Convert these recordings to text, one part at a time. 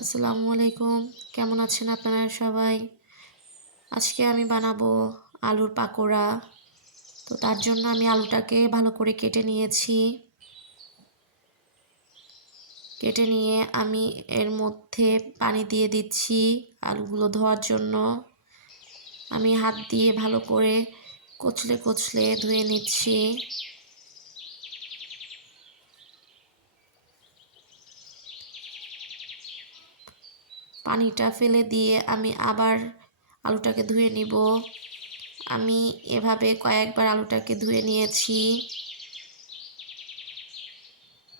আসসালামু আলাইকুম। কেমন আছেন আপনারা সবাই? আজকে আমি বানাবো আলুর পাকোড়া। তো তার জন্য আমি আলুটাকে ভালো করে কেটে নিয়েছি। কেটে নিয়ে আমি এর মধ্যে পানি দিয়ে দিচ্ছি আলুগুলো ধোয়ার জন্য। আমি হাত দিয়ে ভালো করে কচলে কচলে ধুয়ে নিচ্ছি। পানিটা ফেলে দিয়ে আমি আবার আলুটাকে ধুয়ে নিব। আমি এভাবে কয়েকবার আলুটাকে ধুয়ে নিয়েছি।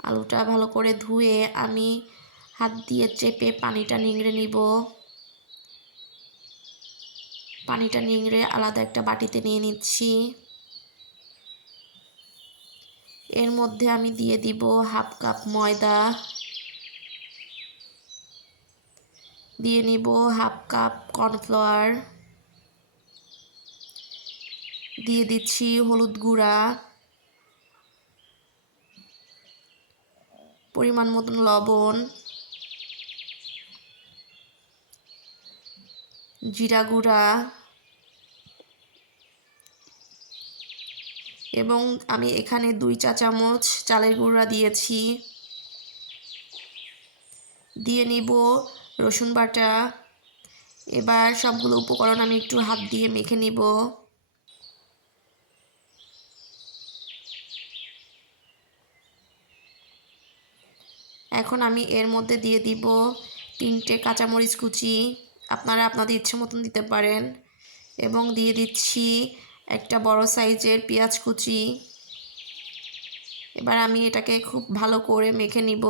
আলুটা ভালো করে ধুয়ে আমি হাত দিয়ে চেপে পানিটা নিংড়ে নিব। পানিটা নিংড়ে আলাদা একটা বাটিতে নিয়ে নিচ্ছি। এর মধ্যে আমি দিয়ে দিব হাফ কাপ ময়দা। দিয়ে নিব হাফ কাপ কর্নফ্লাওয়ার। দিয়ে দিচ্ছি হলুদ গুঁড়া। পরিমাণ মতন লবণ। জিরা গুঁড়া। এবং আমি এখানে দুই চা চামচ চালের গুঁড়া দিয়েছি। দিয়ে নিব রসুন বাটা। এবার সবগুলো উপকরণ আমি একটু হাত দিয়ে মেখে নিব। এখন আমি এর মধ্যে দিয়ে দিব তিনটে কাঁচামরিচ কুচি। আপনারা আপনাদের ইচ্ছে মতন দিতে পারেন। এবং দিয়ে দিচ্ছি একটা বড় সাইজের পেঁয়াজ কুচি। এবার আমি এটাকে খুব ভালো করে মেখে নিব।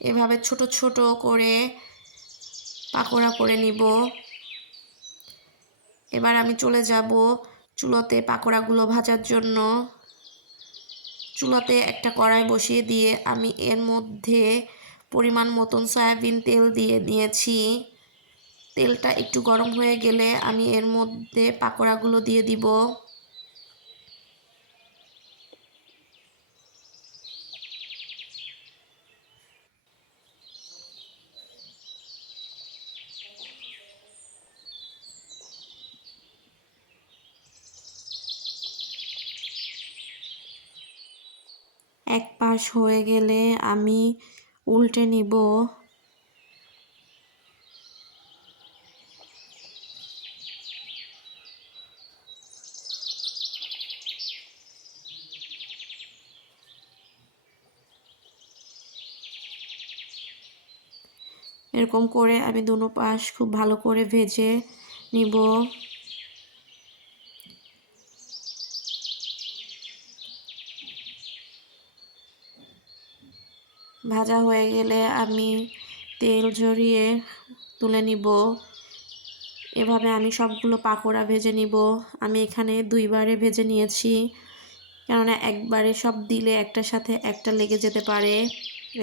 এভাবে ছোট ছোট করে পাকোড়া করে নিব। এবার আমি চলে যাব চুলোতে পাকোড়াগুলো ভাজার জন্য। চুলাতে একটা কড়াই বসিয়ে দিয়ে আমি এর মধ্যে পরিমাণ মতন সয়াবিন তেল দিয়ে দিয়েছি। তেলটা একটু গরম হয়ে গেলে আমি এর মধ্যে পাকোড়াগুলো দিয়ে দিব। এক পাশ হয়ে গেলে আমি উল্টে নিব। এরকম করে আমি দুনো পাশ খুব ভালো করে ভেজে নিব। ভাজা হয়ে গেলে আমি তেল ঝরিয়ে তুলে নিব। এভাবে আমি সবগুলো পাকোড়া ভেজে নিব। আমি এখানে দুইবারে ভেজে নিয়েছি, কেননা একবারে সব দিলে একটার সাথে একটা লেগে যেতে পারে।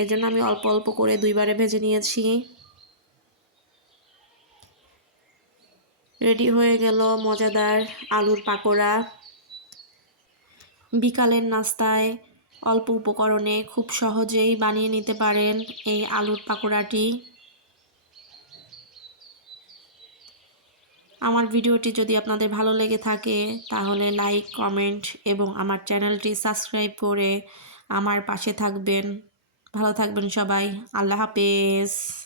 এই জন্য আমি অল্প অল্প করে দুইবারে ভেজে নিয়েছি। রেডি হয়ে গেল মজাদার আলুর পাকোড়া। বিকালের নাস্তায় অল্প উপকরণে খুব সহজেই বানিয়ে নিতে পারেন এই আলুর পাকোড়াটি। আমার ভিডিওটি যদি আপনাদের ভালো লেগে থাকে, তাহলে লাইক, কমেন্ট এবং আমার চ্যানেলটি সাবস্ক্রাইব করে আমার পাশে থাকবেন। ভালো থাকবেন সবাই। আল্লাহ হাফেজ।